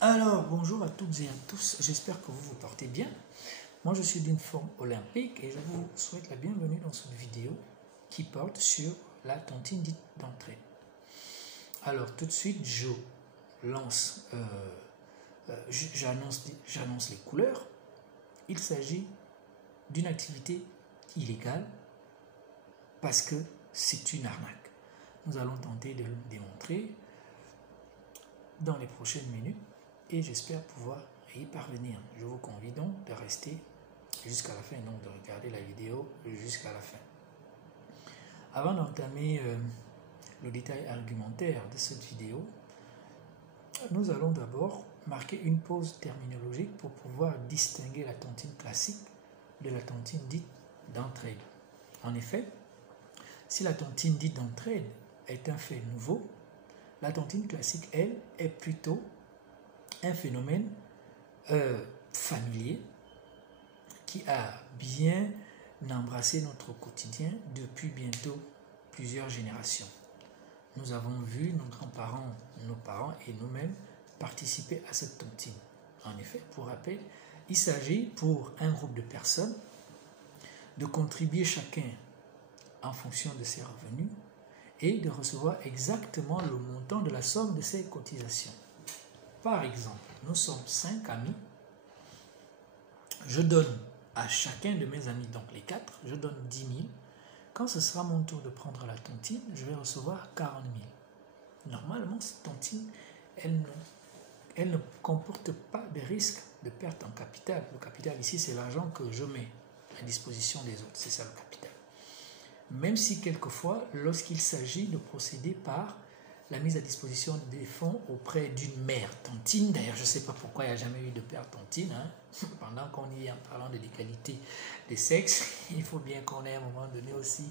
Alors, bonjour à toutes et à tous, j'espère que vous vous portez bien. Moi, je suis d'une forme olympique et je vous souhaite la bienvenue dans cette vidéo qui porte sur la tontine dite d'entrée. Alors, tout de suite, je lance, j'annonce les couleurs. Il s'agit d'une activité illégale parce que c'est une arnaque. Nous allons tenter de le démontrer dans les prochaines minutes et j'espère pouvoir y parvenir. Je vous convie donc de rester jusqu'à la fin, donc de regarder la vidéo jusqu'à la fin. Avant d'entamer le détail argumentaire de cette vidéo, nous allons d'abord marquer une pause terminologique pour pouvoir distinguer la tontine classique de la tontine dite d'entraide. En effet, si la tontine dite d'entraide est un fait nouveau, la tontine classique, elle, est plutôt un phénomène familier qui a bien embrassé notre quotidien depuis bientôt plusieurs générations. Nous avons vu nos grands-parents, nos parents et nous-mêmes participer à cette tontine. En effet, pour rappel, il s'agit pour un groupe de personnes de contribuer chacun en fonction de ses revenus et de recevoir exactement le montant de la somme de ses cotisations. Par exemple, nous sommes 5 amis. Je donne à chacun de mes amis, donc les 4, je donne 10 000. Quand ce sera mon tour de prendre la tontine, je vais recevoir 40 000. Normalement, cette tontine, elle ne comporte pas de risque de perte en capital. Le capital ici, c'est l'argent que je mets à disposition des autres. C'est ça le capital. Même si quelquefois, lorsqu'il s'agit de procéder par la mise à disposition des fonds auprès d'une mère tontine, d'ailleurs je ne sais pas pourquoi il n'y a jamais eu de père tontine, pendant qu'on y est en parlant de l'égalité des sexes, il faut bien qu'on ait à un moment donné aussi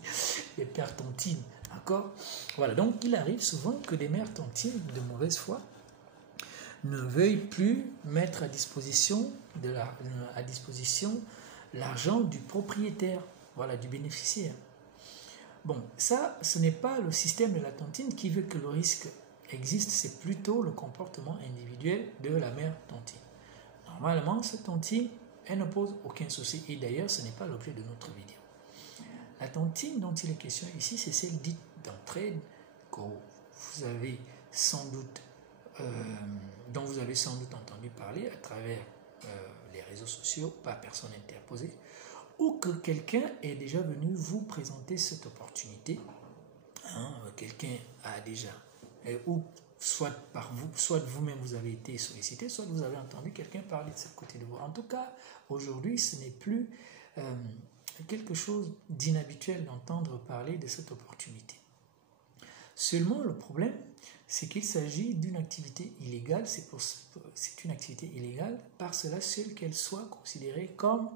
des pères tontines, d'accord? Voilà, donc il arrive souvent que des mères tontines de mauvaise foi ne veuillent plus mettre à disposition l'argent du propriétaire, voilà, du bénéficiaire. Bon, ça, ce n'est pas le système de la tontine qui veut que le risque existe, c'est plutôt le comportement individuel de la mère tontine. Normalement, cette tontine, elle ne pose aucun souci et d'ailleurs, ce n'est pas l'objet de notre vidéo. La tontine dont il est question ici, c'est celle dite d'entraide que vous avez sans doute, dont vous avez sans doute entendu parler à travers les réseaux sociaux par personne interposée, ou que quelqu'un est déjà venu vous présenter cette opportunité, quelqu'un a déjà, ou soit par vous, soit vous-même vous avez été sollicité, soit vous avez entendu quelqu'un parler de ce côté de vous. En tout cas, aujourd'hui, ce n'est plus quelque chose d'inhabituel d'entendre parler de cette opportunité. Seulement, le problème, c'est qu'il s'agit d'une activité illégale, c'est une activité illégale par cela seul qu'elle soit considérée comme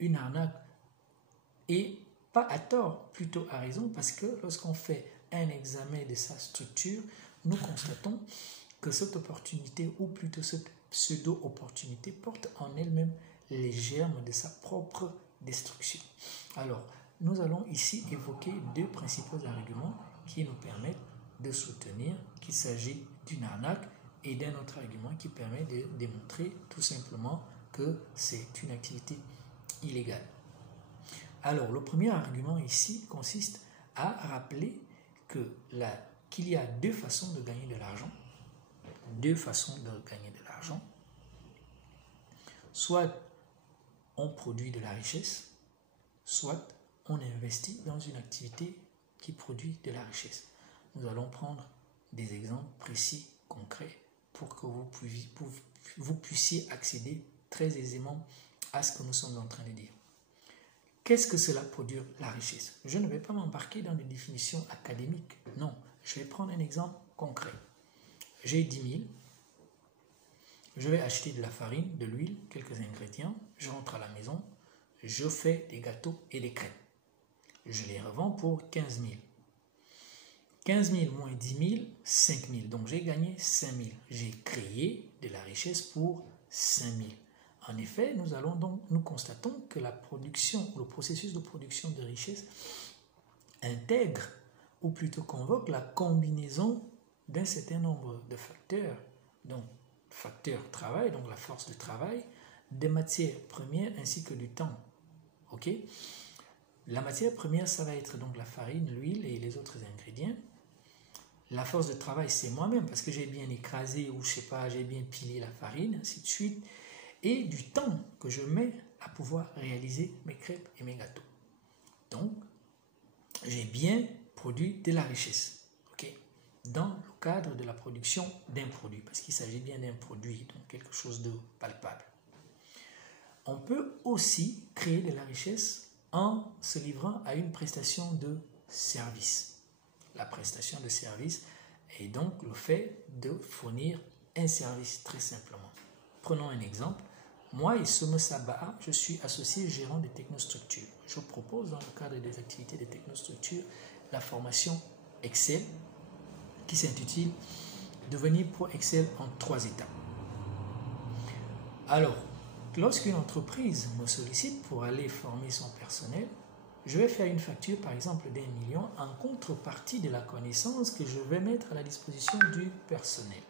une arnaque, et pas à tort, plutôt à raison, parce que lorsqu'on fait un examen de sa structure, nous constatons que cette opportunité, ou plutôt cette pseudo-opportunité, porte en elle-même les germes de sa propre destruction. Alors, nous allons ici évoquer deux principaux arguments qui nous permettent de soutenir qu'il s'agit d'une arnaque et d'un autre argument qui permet de démontrer tout simplement que c'est une activité illégale. Alors, le premier argument ici consiste à rappeler qu'il y a deux façons de gagner de l'argent. Deux façons de gagner de l'argent. Soit on produit de la richesse, soit on investit dans une activité qui produit de la richesse. Nous allons prendre des exemples précis, concrets, pour que vous puissiez accéder très aisément à ce que nous sommes en train de dire. Qu'est-ce que cela produire la richesse? Je ne vais pas m'embarquer dans des définitions académiques. Non, je vais prendre un exemple concret. J'ai 10 000. Je vais acheter de la farine, de l'huile, quelques ingrédients. Je rentre à la maison. Je fais des gâteaux et des crêpes. Je les revends pour 15 000. 15 000 moins 10 000, 5 000. Donc j'ai gagné 5 000. J'ai créé de la richesse pour 5 000. En effet, nous constatons que la production, le processus de production de richesse intègre, ou plutôt convoque, la combinaison d'un certain nombre de facteurs, donc facteur travail, donc la force de travail, des matières premières ainsi que du temps. Ok? La matière première, ça va être donc la farine, l'huile et les autres ingrédients. La force de travail, c'est moi-même parce que j'ai bien écrasé ou je sais pas, j'ai bien pilé la farine, ainsi de suite. Et du temps que je mets à pouvoir réaliser mes crêpes et mes gâteaux. Donc, j'ai bien produit de la richesse, ok, dans le cadre de la production d'un produit, parce qu'il s'agit bien d'un produit, donc quelque chose de palpable. On peut aussi créer de la richesse en se livrant à une prestation de service. La prestation de service est donc le fait de fournir un service, très simplement. Prenons un exemple. Moi, Issome Sabaa, je suis associé gérant de technostructure. Je propose dans le cadre des activités de technostructure la formation Excel qui s'intitule « Devenir pro Excel en 3 étapes ». Alors, lorsqu'une entreprise me sollicite pour aller former son personnel, je vais faire une facture par exemple d'1 million en contrepartie de la connaissance que je vais mettre à la disposition du personnel.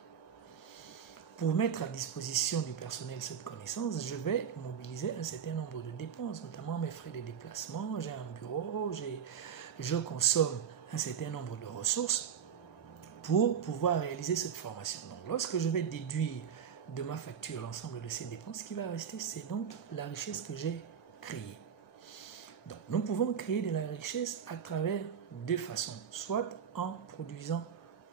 Pour mettre à disposition du personnel cette connaissance, je vais mobiliser un certain nombre de dépenses, notamment mes frais de déplacement, j'ai un bureau, je consomme un certain nombre de ressources pour pouvoir réaliser cette formation. Donc, lorsque je vais déduire de ma facture l'ensemble de ces dépenses, ce qui va rester, c'est donc la richesse que j'ai créée. Donc, nous pouvons créer de la richesse à travers 2 façons, soit en produisant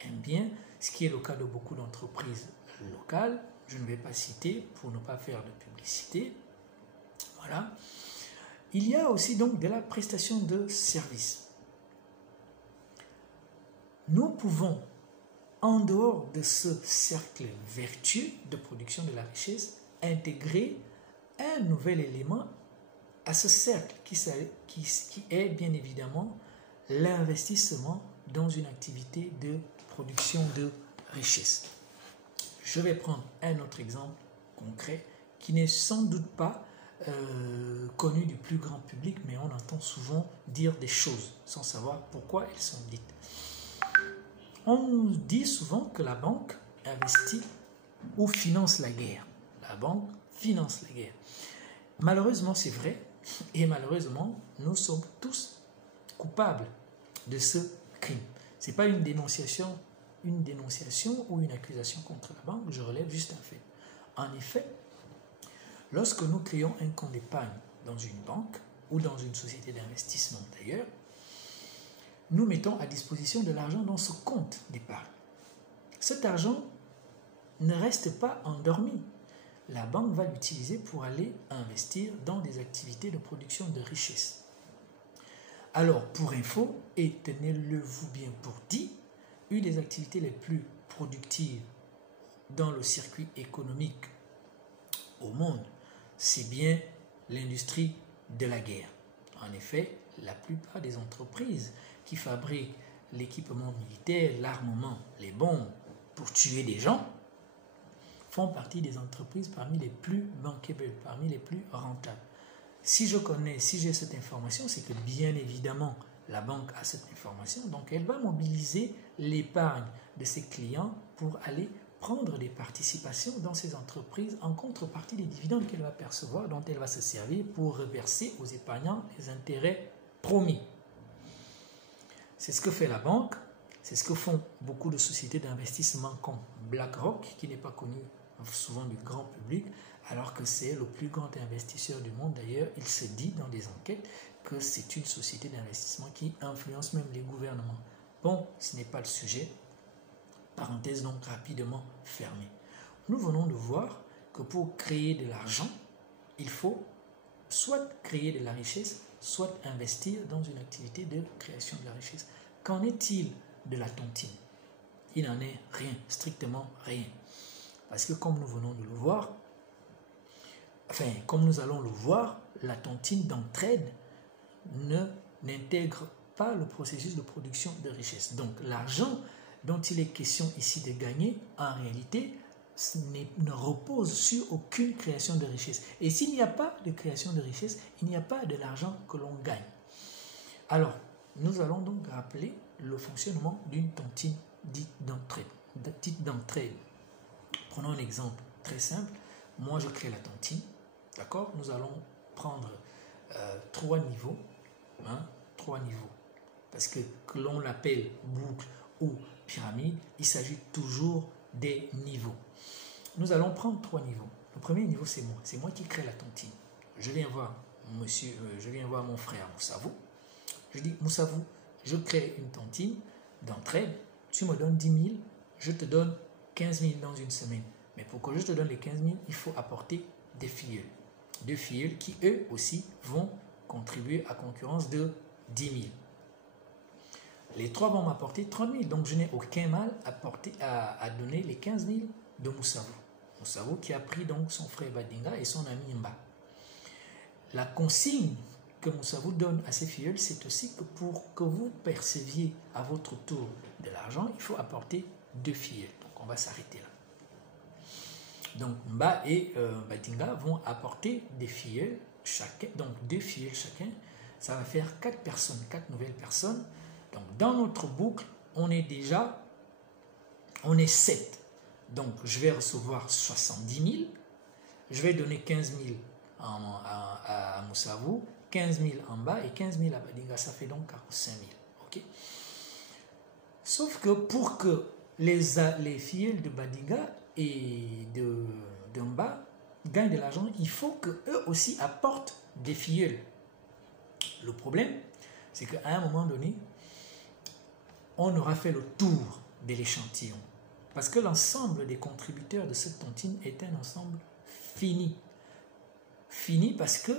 un bien, ce qui est le cas de beaucoup d'entreprises locales, je ne vais pas citer pour ne pas faire de publicité. Voilà. Il y a aussi donc de la prestation de services. Nous pouvons, en dehors de ce cercle vertueux de production de la richesse, intégrer un nouvel élément à ce cercle qui est bien évidemment l'investissement dans une activité de production de richesse. Je vais prendre un autre exemple concret qui n'est sans doute pas connu du plus grand public, mais on entend souvent dire des choses sans savoir pourquoi elles sont dites. On dit souvent que la banque investit ou finance la guerre. La banque finance la guerre. Malheureusement, c'est vrai, et malheureusement, nous sommes tous coupables de ce crime. Ce n'est pas une dénonciation ou une accusation contre la banque, je relève juste un fait. En effet, lorsque nous créons un compte d'épargne dans une banque ou dans une société d'investissement d'ailleurs, nous mettons à disposition de l'argent dans ce compte d'épargne. Cet argent ne reste pas endormi. La banque va l'utiliser pour aller investir dans des activités de production de richesse. Alors, pour info, et tenez-le-vous bien pour dit, une des activités les plus productives dans le circuit économique au monde, c'est bien l'industrie de la guerre. En effet, la plupart des entreprises qui fabriquent l'équipement militaire, l'armement, les bombes pour tuer des gens, font partie des entreprises parmi les plus bankable, parmi les plus rentables. Si j'ai cette information, c'est que bien évidemment, la banque a cette information, donc elle va mobiliser l'épargne de ses clients pour aller prendre des participations dans ces entreprises en contrepartie des dividendes qu'elle va percevoir, dont elle va se servir pour reverser aux épargnants les intérêts promis. C'est ce que fait la banque, c'est ce que font beaucoup de sociétés d'investissement comme BlackRock, qui n'est pas connu souvent du grand public, alors que c'est le plus grand investisseur du monde. D'ailleurs, il se dit dans des enquêtes que c'est une société d'investissement qui influence même les gouvernements. Bon, ce n'est pas le sujet. Parenthèse donc rapidement fermée. Nous venons de voir que pour créer de l'argent, il faut soit créer de la richesse, soit investir dans une activité de création de la richesse. Qu'en est-il de la tontine? Il n'en est rien, strictement rien. Parce que comme nous venons de le voir, comme nous allons le voir, la tontine d'entraide n'intègre pas le processus de production de richesse. Donc l'argent dont il est question ici de gagner, en réalité, ne repose sur aucune création de richesse. Et s'il n'y a pas de création de richesse, il n'y a pas de l'argent que l'on gagne. Alors, nous allons donc rappeler le fonctionnement d'une tontine dite d'entraide. Prenons un exemple très simple. Moi, je crée la tontine. D'accord? Nous allons prendre 3 niveaux. Hein, 3 niveaux. Parce que l'on l'appelle boucle ou pyramide, il s'agit toujours des niveaux. Nous allons prendre 3 niveaux. Le premier niveau, c'est moi. C'est moi qui crée la tontine. Je viens voir mon frère Moussavou. Je dis, Moussavou, je crée une tontine d'entraide. Tu me donnes 10 000, je te donne 15 000 dans une semaine. Mais pour que je te donne les 15 000, il faut apporter des filleuls. Des filleuls qui, eux aussi, vont contribuer à concurrence de 10 000. Les 3 vont m'apporter 30 000. Donc, je n'ai aucun mal à donner les 15 000 de Moussavou. Moussavou qui a pris donc son frère Badinga et son ami Mba. La consigne que Moussavou donne à ses filleuls, c'est aussi que pour que vous perceviez à votre tour de l'argent, il faut apporter 2 filleuls. Donc, on va s'arrêter là. Donc, Mba et Badinga vont apporter des filleuls chacun, donc 2 filleuls chacun. Ça va faire 4 personnes, 4 nouvelles personnes. Donc, dans notre boucle, on est 7. Donc, je vais recevoir 70 000. Je vais donner 15 000 à Moussavou, 15 000 en bas et 15 000 à Badinga. Ça fait donc 45 000. Okay? Sauf que pour que les filleuls de Badinga et de Mba gagnent de l'argent, il faut qu'eux aussi apportent des filleuls. Le problème, c'est qu'à un moment donné, on aura fait le tour de l'échantillon. Parce que l'ensemble des contributeurs de cette tontine est un ensemble fini. Fini parce que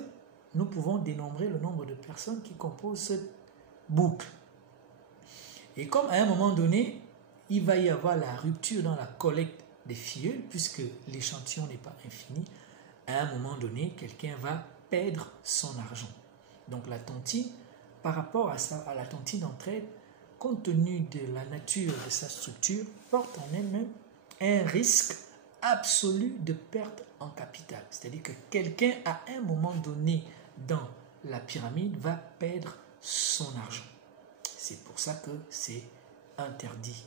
nous pouvons dénombrer le nombre de personnes qui composent cette boucle. Et comme à un moment donné, il va y avoir la rupture dans la collecte des filleuls, puisque l'échantillon n'est pas infini, à un moment donné, quelqu'un va perdre son argent. Donc la tontine, par rapport à la tontine d'entraide, compte tenu de la nature de sa structure, porte en elle-même un risque absolu de perte en capital. C'est-à-dire que quelqu'un, à un moment donné dans la pyramide, va perdre son argent. C'est pour ça que c'est interdit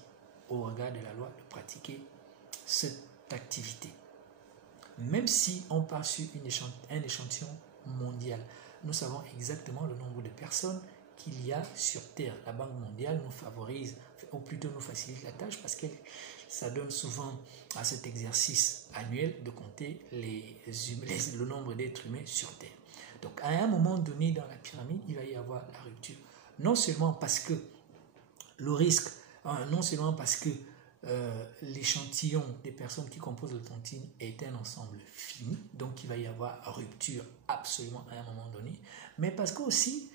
au regard de la loi de pratiquer cette activité. Même si on part sur un échantillon mondial, nous savons exactement le nombre de personnes qu'il y a sur Terre. La Banque mondiale nous favorise, ou plutôt nous facilite la tâche parce que ça donne souvent à cet exercice annuel de compter le nombre d'êtres humains sur Terre. Donc à un moment donné dans la pyramide, il va y avoir la rupture. Non seulement parce que le risque, non seulement parce que l'échantillon des personnes qui composent la tontine est un ensemble fini, donc il va y avoir rupture absolument à un moment donné, mais parce que aussi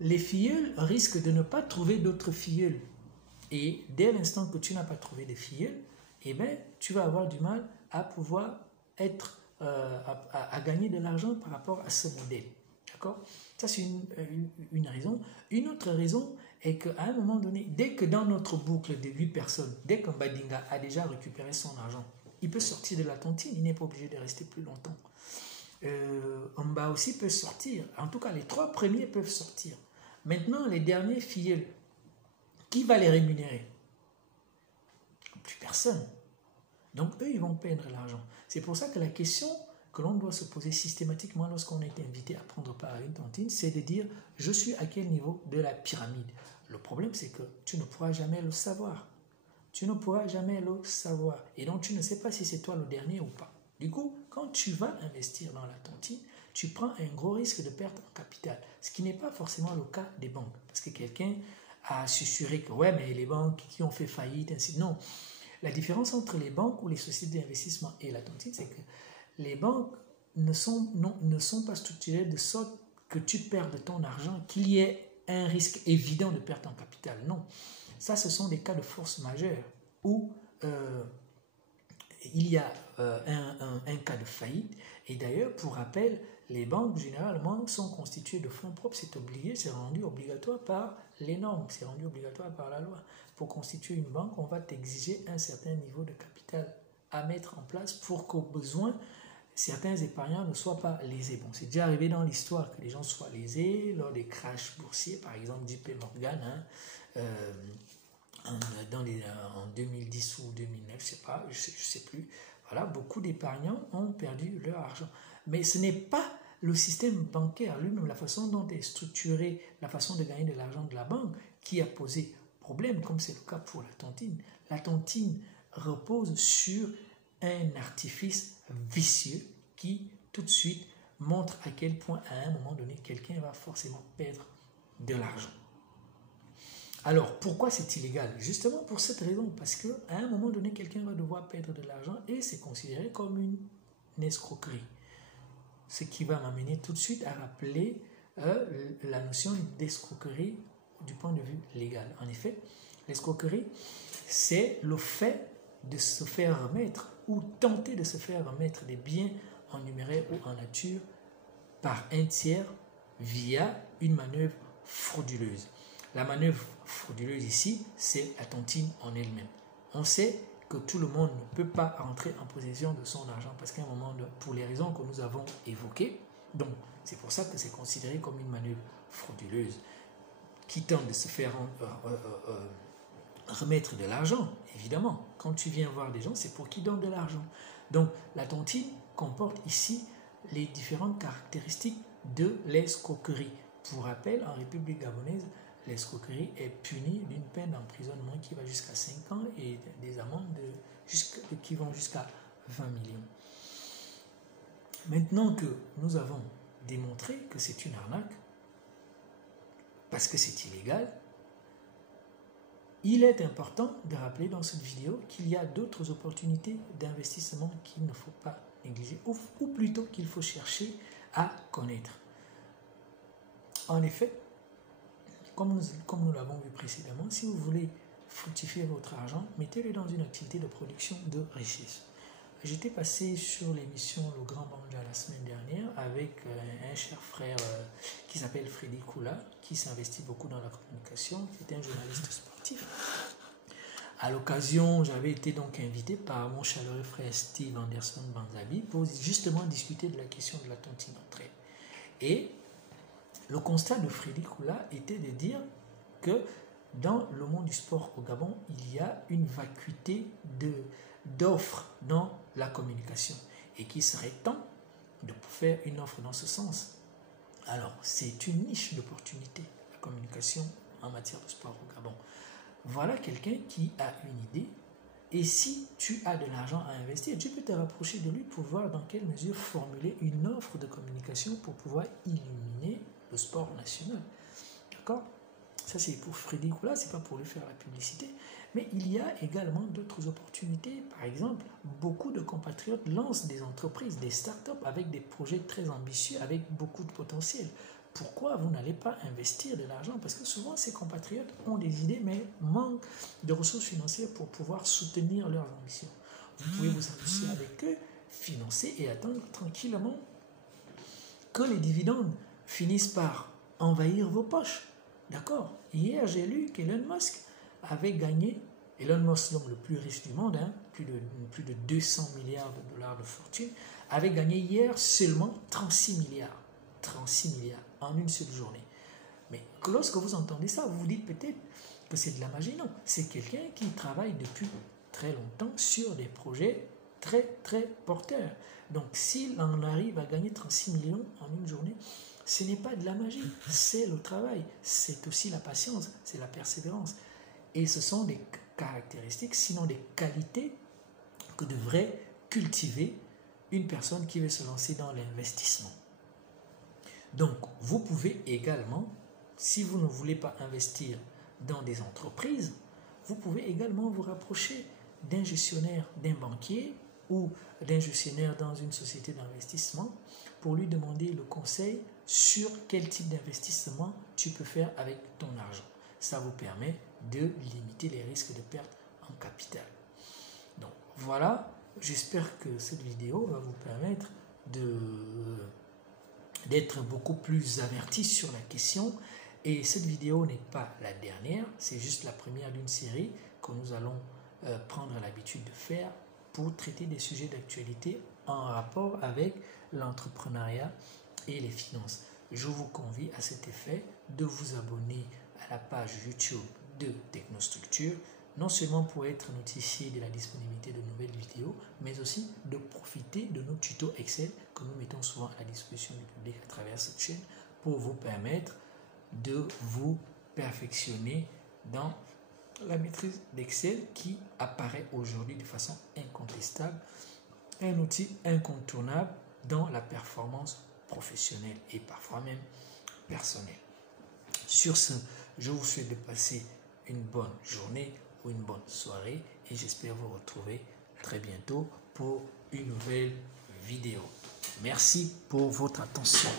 les filleuls risquent de ne pas trouver d'autres filleuls. Et dès l'instant que tu n'as pas trouvé de filleuls, eh bien, tu vas avoir du mal à pouvoir à gagner de l'argent par rapport à ce modèle. D'accord? Ça, c'est une raison. Une autre raison est qu'à un moment donné, dès que dans notre boucle de 8 personnes, dès qu'un Badinga a déjà récupéré son argent, il peut sortir de la tontine, il n'est pas obligé de rester plus longtemps. Mba aussi peut sortir. En tout cas, les 3 premiers peuvent sortir. Maintenant, les derniers filleuls, qui va les rémunérer? Plus personne. Donc, eux, ils vont perdre l'argent. C'est pour ça que la question que l'on doit se poser systématiquement lorsqu'on est invité à prendre part à une tontine, c'est de dire, je suis à quel niveau de la pyramide? Le problème, c'est que tu ne pourras jamais le savoir. Tu ne pourras jamais le savoir. Et donc, tu ne sais pas si c'est toi le dernier ou pas. Du coup, quand tu vas investir dans la tontine, tu prends un gros risque de perte en capital, ce qui n'est pas forcément le cas des banques. Parce que quelqu'un a susurré que ouais, mais les banques qui ont fait faillite, ainsi. Non. La différence entre les banques ou les sociétés d'investissement et la tontine, c'est que les banques ne sont pas structurées de sorte que tu perdes ton argent, qu'il y ait un risque évident de perte en capital. Non. Ça, ce sont des cas de force majeure où il y a un cas de faillite. Et d'ailleurs, pour rappel, les banques généralement sont constituées de fonds propres. C'est rendu obligatoire par les normes, c'est rendu obligatoire par la loi. Pour constituer une banque, on va t'exiger un certain niveau de capital à mettre en place pour qu'au besoin, certains épargnants ne soient pas lésés. Bon, c'est déjà arrivé dans l'histoire que les gens soient lésés lors des crashs boursiers, par exemple JP Morgan, en 2010 ou 2009, je sais pas, je sais plus. Voilà, beaucoup d'épargnants ont perdu leur argent. Mais ce n'est pas le système bancaire lui-même, la façon dont est structurée, la façon de gagner de l'argent de la banque qui a posé problème, comme c'est le cas pour la tontine. La tontine repose sur un artifice vicieux qui, tout de suite, montre à quel point, à un moment donné, quelqu'un va forcément perdre de l'argent. Alors, pourquoi c'est illégal? Justement pour cette raison, parce qu'à un moment donné, quelqu'un va devoir perdre de l'argent et c'est considéré comme une escroquerie. Ce qui va m'amener tout de suite à rappeler la notion d'escroquerie du point de vue légal. En effet, l'escroquerie, c'est le fait de se faire remettre ou tenter de se faire remettre des biens en numéraire ou en nature par un tiers via une manœuvre frauduleuse. La manœuvre frauduleuse ici, c'est la tontine en elle-même. On sait que tout le monde ne peut pas rentrer en possession de son argent parce qu'à un moment, pour les raisons que nous avons évoquées, donc c'est pour ça que c'est considéré comme une manœuvre frauduleuse qui tente de se faire remettre de l'argent, évidemment. Quand tu viens voir des gens, c'est pour qu'ils donnent de l'argent. Donc la tontine comporte ici les différentes caractéristiques de l'escroquerie. Pour rappel, en République gabonaise, l'escroquerie est punie d'une peine d'emprisonnement qui va jusqu'à 5 ans et des amendes qui vont jusqu'à 20 millions. Maintenant que nous avons démontré que c'est une arnaque, parce que c'est illégal, il est important de rappeler dans cette vidéo qu'il y a d'autres opportunités d'investissement qu'il ne faut pas négliger, ou plutôt qu'il faut chercher à connaître. En effet, comme nous l'avons vu précédemment, si vous voulez fructifier votre argent, mettez-le dans une activité de production de richesse. J'étais passé sur l'émission Le Grand Banja la semaine dernière avec un cher frère qui s'appelle Frédéric Koula, qui s'investit beaucoup dans la communication, qui est un journaliste sportif. À l'occasion, j'avais été donc invité par mon chaleureux frère Steve Anderson Banzabi pour justement discuter de la question de la tontine entre elles. Et le constat de Frédéric Koula était de dire que dans le monde du sport au Gabon, il y a une vacuité d'offres dans la communication et qu'il serait temps de faire une offre dans ce sens. Alors, c'est une niche d'opportunité, la communication en matière de sport au Gabon. Voilà quelqu'un qui a une idée et si tu as de l'argent à investir, tu peux te rapprocher de lui pour voir dans quelle mesure formuler une offre de communication pour pouvoir illuminer le sport national. D'accord? Ça, c'est pour Frédéric Koula, c'est pas pour lui faire la publicité. Mais il y a également d'autres opportunités. Par exemple, beaucoup de compatriotes lancent des entreprises, des startups avec des projets très ambitieux, avec beaucoup de potentiel. Pourquoi vous n'allez pas investir de l'argent? Parce que souvent, ces compatriotes ont des idées, mais manquent de ressources financières pour pouvoir soutenir leurs ambitions. Vous pouvez vous associer avec eux, financer et attendre tranquillement que les dividendes finissent par envahir vos poches. D'accord? Hier, j'ai lu qu'Elon Musk avait gagné, Elon Musk, l'homme le plus riche du monde, plus de 200 milliards de dollars de fortune, avait gagné hier seulement 36 milliards. 36 milliards en une seule journée. Mais lorsque vous entendez ça, vous vous dites peut-être que c'est de la magie. Non, c'est quelqu'un qui travaille depuis très longtemps sur des projets très, très porteurs. Donc, s'il en arrive à gagner 36 millions en une journée, ce n'est pas de la magie, c'est le travail, c'est aussi la patience, c'est la persévérance. Et ce sont des caractéristiques, sinon des qualités que devrait cultiver une personne qui veut se lancer dans l'investissement. Donc, vous pouvez également, si vous ne voulez pas investir dans des entreprises, vous pouvez également vous rapprocher d'un gestionnaire, d'un banquier ou d'un gestionnaire dans une société d'investissement pour lui demander le conseil sur quel type d'investissement tu peux faire avec ton argent. Ça vous permet de limiter les risques de perte en capital. Donc voilà, j'espère que cette vidéo va vous permettre d'être beaucoup plus averti sur la question. Et cette vidéo n'est pas la dernière, c'est juste la première d'une série que nous allons prendre l'habitude de faire pour traiter des sujets d'actualité en rapport avec l'entrepreneuriat et les finances. Je vous convie à cet effet de vous abonner à la page YouTube de Technostructure. non seulement pour être notifié de la disponibilité de nouvelles vidéos, mais aussi de profiter de nos tutos Excel que nous mettons souvent à la disposition du public à travers cette chaîne pour vous permettre de vous perfectionner dans la maîtrise d'Excel qui apparaît aujourd'hui de façon incontestable, un outil incontournable dans la performance professionnelle et parfois même personnelle. Sur ce, je vous souhaite de passer une bonne journée ou une bonne soirée et j'espère vous retrouver très bientôt pour une nouvelle vidéo. Merci pour votre attention.